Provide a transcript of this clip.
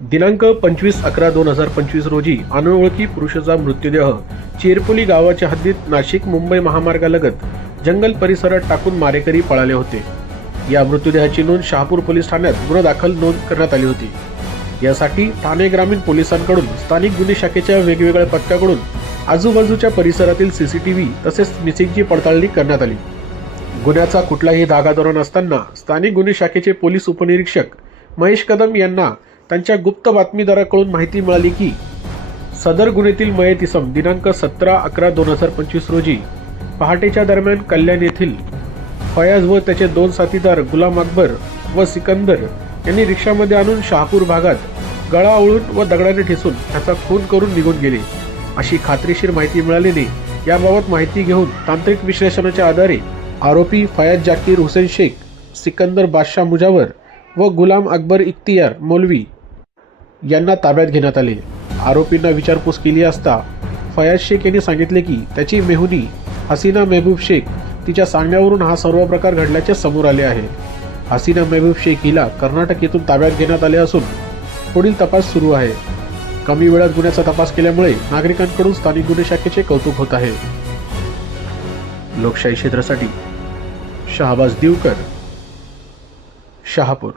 दिनांक पंचवीस अकरा दोन हजार पंचवीस रोजी अनोळखी पुरुषाचा मृत्यूदेह चेरपोली गावाच्या हद्दीत नाशिक मुंबई महामार्गालगत जंगल परिसरात टाकून मारेकरी पळाले होते. या मृतदेहाची नोंद शहापूर पोलीस ठाण्यात गुन्हा दाखल नोंद करण्यात आली होती. यासाठी ठाणे ग्रामीण पोलिसांकडून स्थानिक गुन्हे शाखेच्या वेगवेगळ्या पथकाकडून आजूबाजूच्या परिसरातील सीसीटीव्ही तसेच मिसिंगची पडताळणी करण्यात आली. गुन्ह्याचा कुठलाही धागाधोरण नसताना स्थानिक गुन्हे शाखेचे पोलीस उपनिरीक्षक महेश कदम यांना त्यांच्या गुप्त बातमीदाराकडून माहिती मिळाली की सदर गुन्ह्यातील मयत इसम दिनांक सतरा अकरा दोन हजार पंचवीस रोजी पहाटेच्या दरम्यान कल्याण येथील फयाज व त्याचे दोन साथीदार गुलाम अकबर व सिकंदर यांनी रिक्षामध्ये आणून शहापूर भागात गळा ओळून व दगडाने ठेसून त्याचा खून करून निघून गेले. अशी खात्रीशीर माहिती मिळालेली याबाबत माहिती घेऊन तांत्रिक विश्लेषणाच्या आधारे आरोपी फयाज जाकीर हुसेन शेख सिकंदर बादशाह मुजावर व गुलाम अकबर इख्तियार मौलवी यांना ताब्यात घेण्यात आले. आरोपींना विचारपूस केली असता फयाज शेख यांनी सांगितले की त्याची मेहुनी हसीना मेहबूब शेख तिच्या सांगण्यावरून हा सर्व प्रकार घडल्याचे समोर आले आहे. हसीना मेहबूब शेख हिला कर्नाटक येथून ताब्यात घेण्यात आले असून पुढील तपास सुरू आहे. कमी वेळात गुन्ह्याचा तपास केल्यामुळे नागरिकांकडून स्थानिक गुन्हे शाखेचे कौतुक होत आहे. लोकशाही क्षेत्रासाठी शहाबाज दिवकर शहापूर.